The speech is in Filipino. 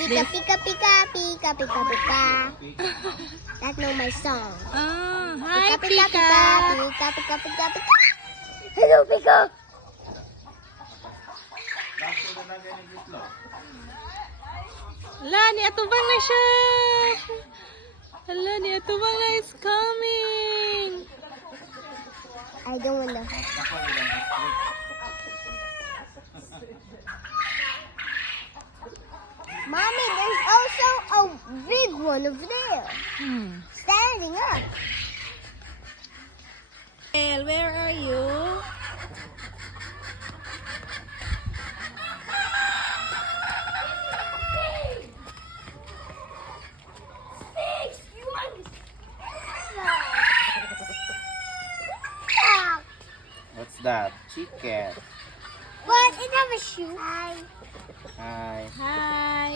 Pika, pika, pika, pika, pika, pika. That's not my song. Hi, Pika, Pika. pika, pika, pika, pika. Hello, Pika. Hala, ni Atubang na siya. Hala, ni Atubang na is coming. I don't want to. Mommy, there's also a big one over there. Standing up. El, where are you? What's that? Chicken. But it have a shoe. Hi. Hi. Hi.